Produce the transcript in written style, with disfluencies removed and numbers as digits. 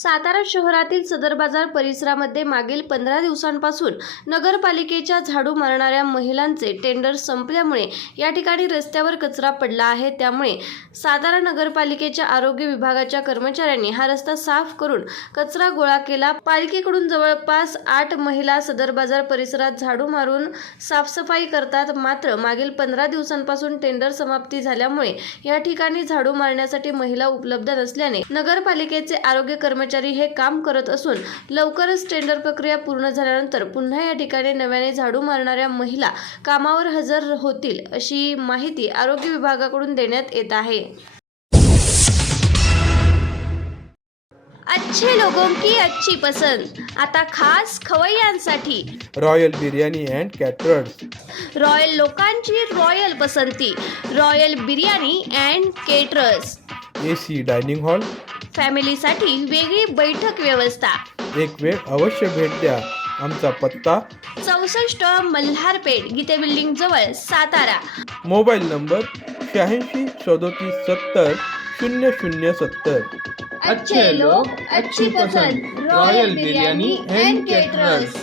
सातारा शहरातील सदर बाजार परिसरामध्ये मागील 15 दिवसांपासून नगरपालिकेच्या झाडू मारणाऱ्या महिलांचे टेंडर संपल्यामुळे या ठिकाणी रस्त्यावर कचरा पडला आहे। त्यामुळे सातारा नगरपालिकेच्या आरोग्य विभागाच्या कर्मचाऱ्यांनी हा रस्ता साफ करून कचरा गोळा केला। पालिकेकडून जवळपास 8 महिला सदर बाजार परिसरात झाडू मारून साफसफाई करतात। मात्र मागील 15 दिवसांपासून टेंडर समाप्ती झाल्यामुळे या ठिकाणी झाडू मारण्यासाठी महिला उपलब्ध नसल्याने नगरपालिकेचे आरोग्य कर्मचारी हे काम करत असून लवकरच टेंडर प्रक्रिया पूर्ण झाल्यानंतर पुन्हा या ठिकाणी नव्याने झाडू मारणाऱ्या महिला कामावर हजर होतील अशी माहिती आरोग्य विभागाकडून देण्यात येत आहे। अच्छे लोगों की अच्छी पसंद आता खास खवय्यांसाठी royal biryani and caterers. Royal लोकांची रॉयल पसंती royal biryani and caterers. AC dining hall, फॅमिलीसाठी वेगळी बैठक व्यवस्था। एक वेळ अवश्य भेट द्या। आमचा पत्ता 64 मल्हारपेठ गीते बिल्डिंग जवळ सातारा। Mobile number 86 37 70 0070। अच्छे लोग अच्छी पसंद रॉयल बिर्याणी अँड केटरर्स।